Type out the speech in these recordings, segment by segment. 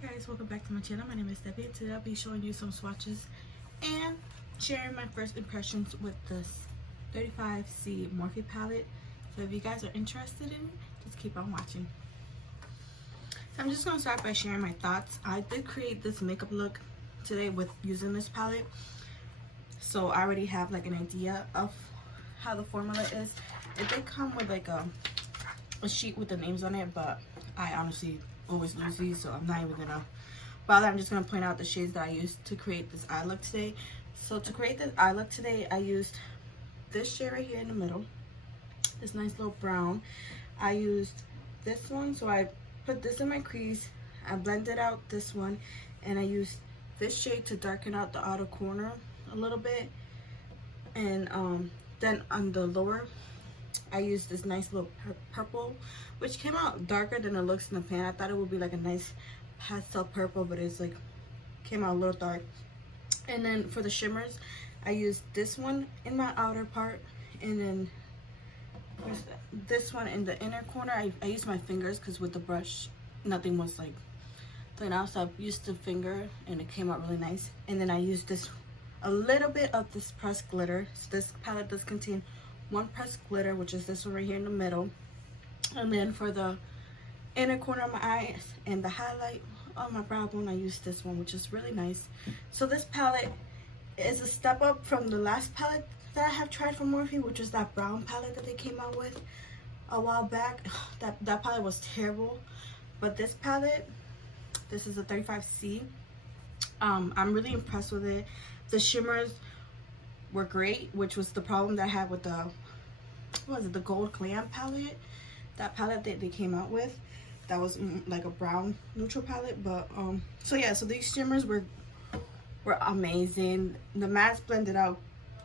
guys, welcome back to my channel. My name is Debbie. Today I'll be showing you some swatches and sharing my first impressions with this 35C Morphe palette. So if you guys are interested in it, just keep on watching. So I'm just going to start by sharing my thoughts. I did create this makeup look today with using this palette, so I already have like an idea of how the formula is. It did come with like a sheet with the names on it, but I honestly always lose these, so I'm not even gonna bother. I'm just gonna point out the shades that I used to create this eye look today. So to create this eye look today, I used this shade right here in the middle, this nice little brown. I used this one, so I put this in my crease, I blended out this one, and I used this shade to darken out the outer corner a little bit. And then on the lower, I used this nice little purple, which came out darker than it looks in the pan. I thought it would be like a nice pastel purple, but it's like came out a little dark. And then for the shimmers, I used this one in my outer part, and then this one in the inner corner. I used my fingers because with the brush nothing was like clean out, so I used the finger and it came out really nice. And then I used this a little bit of this pressed glitter. So this palette does contain one pressed glitter, which is this one right here in the middle. And then for the inner corner of my eyes and the highlight on my brow bone, I used this one, which is really nice. So this palette is a step up from the last palette that I have tried from Morphe, which is that brown palette that they came out with a while back. That palette was terrible, but this palette, this is a 35C. I'm really impressed with it. The shimmers were great, which was the problem that I had with the, what was it, the Gold Glam palette, that palette that they came out with. That was like a brown neutral palette. But so yeah, so these shimmers were amazing. The mattes blended out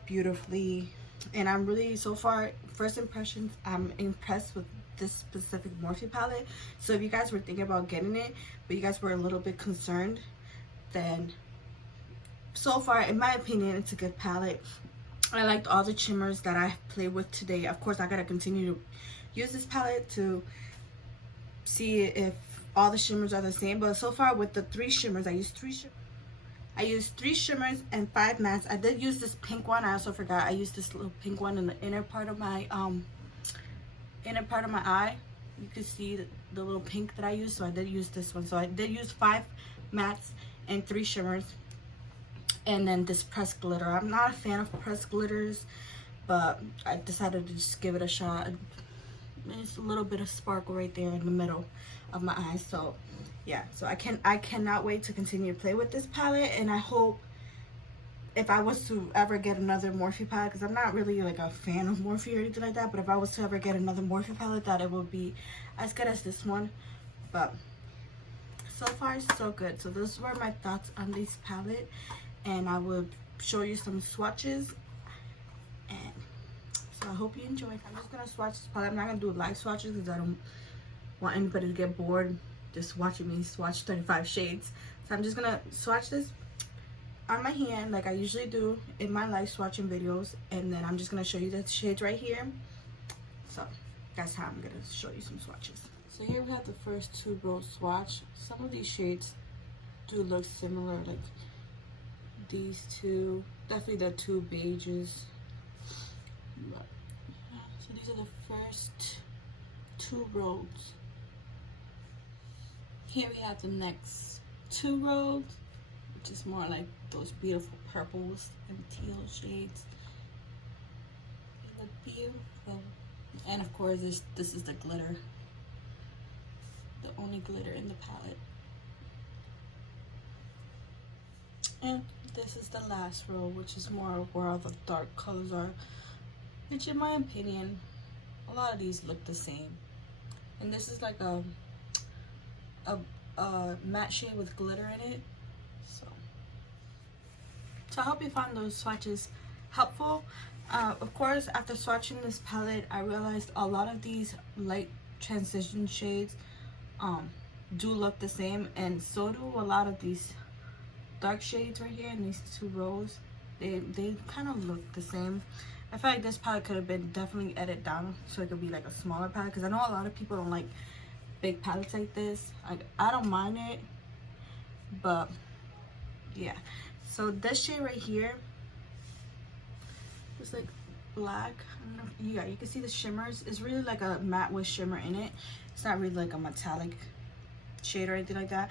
beautifully, and I'm really, so far, first impressions, I'm impressed with this specific Morphe palette. So if you guys were thinking about getting it, but you guys were a little bit concerned, then so far, in my opinion, it's a good palette. I liked all the shimmers that I played with today. Of course, I gotta continue to use this palette to see if all the shimmers are the same. But so far, with the 3 shimmers, I used 3 shimmers and 5 mattes. I did use this pink one. I also forgot I used this little pink one in the inner part of my eye. You can see the little pink that I used, so I did use this one. So I did use 5 mattes and 3 shimmers. And then this pressed glitter. I'm not a fan of pressed glitters, but I decided to just give it a shot. There's a little bit of sparkle right there in the middle of my eyes. So yeah, so I cannot wait to continue to play with this palette. And I hope, if I was to ever get another Morphe palette, because I'm not really like a fan of Morphe or anything like that, but if I was to ever get another Morphe palette, that it would be as good as this one. But so far so good. So those were my thoughts on this palette, and I will show you some swatches. And so I hope you enjoyed. I'm just gonna swatch this palette. I'm not gonna do live swatches because I don't want anybody to get bored just watching me swatch 35 shades. So I'm just gonna swatch this on my hand like I usually do in my live swatching videos, and then I'm just gonna show you the shades right here. So that's how I'm gonna show you some swatches. So here we have the first 2 row swatch. Some of these shades do look similar, like these two, definitely the 2 beiges. But, yeah, so these are the first 2 rows. Here we have the next 2 rows, which is more like those beautiful purples and teal shades. They look beautiful. And of course, this is the glitter, the only glitter in the palette. And this is the last row, which is more where all the dark colors are, which in my opinion, a lot of these look the same. And this is like a matte shade with glitter in it. So I hope you found those swatches helpful. Of course, after swatching this palette, I realized a lot of these light transition shades do look the same, and so do a lot of these dark shades right here in these 2 rows. They kind of look the same. I feel like this palette could have been definitely edited down so it could be like a smaller palette, because I know a lot of people don't like big palettes like this. I don't mind it, But yeah, so this shade right here, it's like black. I don't know if, yeah, you can see the shimmers. It's really like a matte with shimmer in it. It's not really like a metallic shade or anything like that.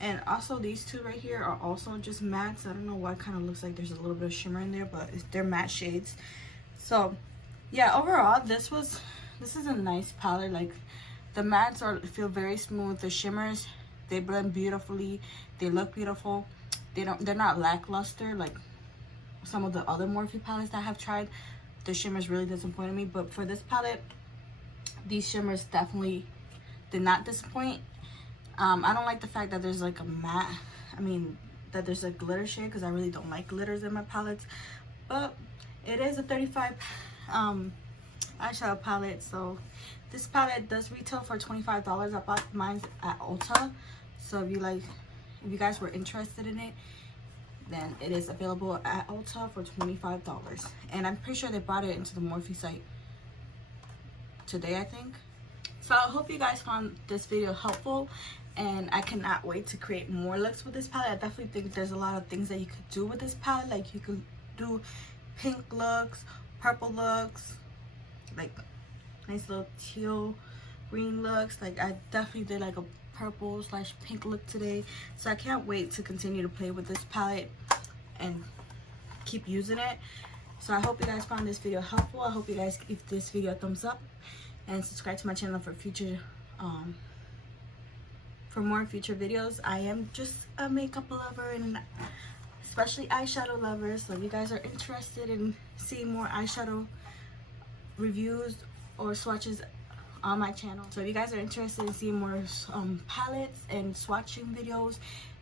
And also these two right here are also just mattes. I don't know why it kind of looks like there's a little bit of shimmer in there, but they're matte shades. So yeah, overall this is a nice palette. Like the mattes feel very smooth. The shimmers, they blend beautifully. They look beautiful. They're not lackluster like some of the other Morphe palettes that I have tried. The shimmers really disappointed me, but for this palette, these shimmers definitely did not disappoint. I don't like the fact that there's like a matte, that there's a glitter shade, because I really don't like glitters in my palettes. But it is a 35 eyeshadow palette, so this palette does retail for $25. I bought mine at Ulta, so if you guys were interested in it, then it is available at Ulta for $25. And I'm pretty sure they brought it into the Morphe site today, I think. So I hope you guys found this video helpful, and I cannot wait to create more looks with this palette. I definitely think there's a lot of things that you could do with this palette. Like you could do pink looks, purple looks, like nice little teal green looks. Like I definitely did like a purple / pink look today, so I can't wait to continue to play with this palette and keep using it. So I hope you guys found this video helpful. I hope you guys give this video a thumbs up and subscribe to my channel for future for more future videos. I am just a makeup lover and especially eyeshadow lover, so if you guys are interested in seeing more eyeshadow reviews or swatches on my channel, so if you guys are interested in seeing more palettes and swatching videos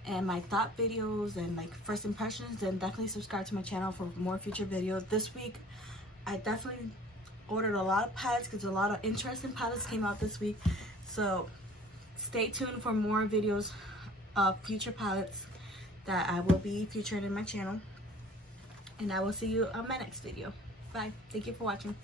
and my thought videos and like first impressions, then definitely subscribe to my channel for more future videos. This week I definitely ordered a lot of palettes because a lot of interesting palettes came out this week, so stay tuned for more videos of future palettes that I will be featuring in my channel, and I will see you on my next video. Bye. Thank you for watching.